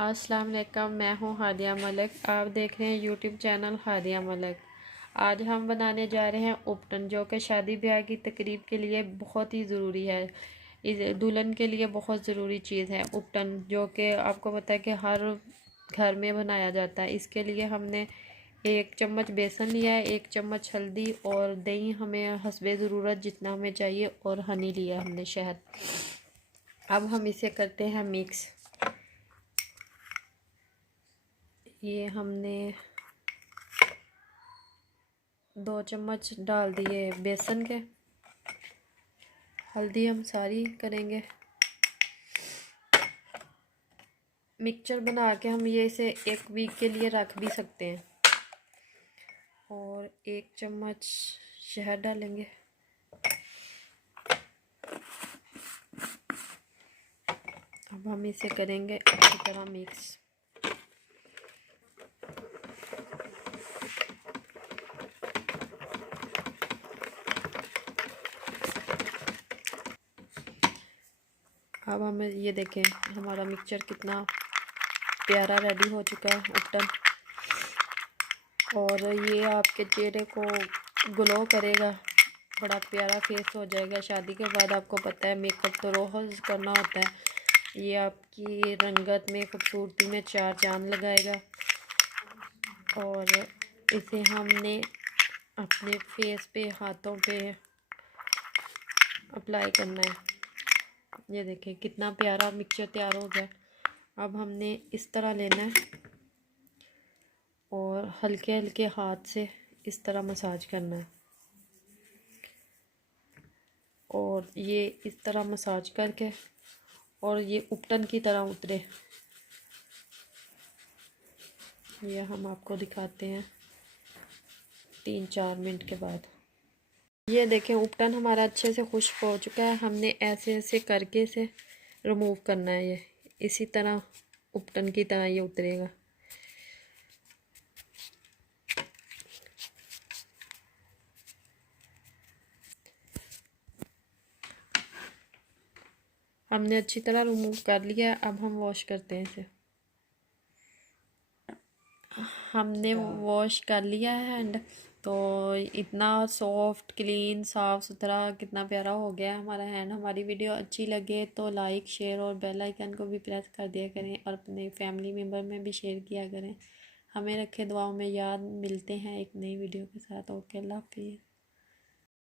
अस्सलाम वालेकुम, मैं हूँ हादिया मलिक। आप देख रहे हैं यूट्यूब चैनल हादिया मलिक। आज हम बनाने जा रहे हैं उपटन, जो कि शादी ब्याह की तकरीब के लिए बहुत ही ज़रूरी है। इस दुल्हन के लिए बहुत ज़रूरी चीज़ है उपटन, जो कि आपको पता है कि हर घर में बनाया जाता है। इसके लिए हमने 1 चम्मच बेसन लिया है, 1 चम्मच हल्दी और दही हमें हस्बे ज़रूरत जितना हमें चाहिए, और हनी लिया हमने, शहद। अब हम इसे करते हैं मिक्स। ये हमने 2 चम्मच डाल दिए बेसन के। हल्दी हम सारी करेंगे। मिक्सचर बना के हम ये इसे 1 वीक के लिए रख भी सकते हैं। और 1 चम्मच शहद डालेंगे। अब हम इसे करेंगे अच्छी तरह मिक्स। अब हमें ये देखें हमारा मिक्सचर कितना प्यारा रेडी हो चुका है उपटन, और ये आपके चेहरे को ग्लो करेगा, बड़ा प्यारा फेस हो जाएगा। शादी के बाद आपको पता है मेकअप तो रोज़ करना होता है, ये आपकी रंगत में, खूबसूरती में 4 चांद लगाएगा। और इसे हमने अपने फेस पे, हाथों पे अप्लाई करना है। ये देखें कितना प्यारा मिक्सचर तैयार हो गया। अब हमने इस तरह लेना है और हल्के हल्के हाथ से इस तरह मसाज करना है, और ये इस तरह मसाज करके, और ये उपटन की तरह उतरे। ये हम आपको दिखाते हैं 3-4 मिनट के बाद। ये देखें उपटन हमारा अच्छे से खुश्क हो चुका है। हमने ऐसे ऐसे करके इसे रिमूव करना है। ये इसी तरह उपटन की तरह ये उतरेगा। हमने अच्छी तरह रिमूव कर लिया। अब हम वॉश करते हैं इसे। हमने वॉश कर लिया है एंड तो इतना सॉफ्ट, क्लीन, साफ़ सुथरा, कितना प्यारा हो गया है हमारा हैंड। हमारी वीडियो अच्छी लगे तो लाइक, शेयर और बेल आइकन को भी प्रेस कर दिया करें, और अपने फैमिली मेम्बर में भी शेयर किया करें। हमें रखे दुआओं में याद। मिलते हैं एक नई वीडियो के साथ। ओके, अल्लाह हाफिज़।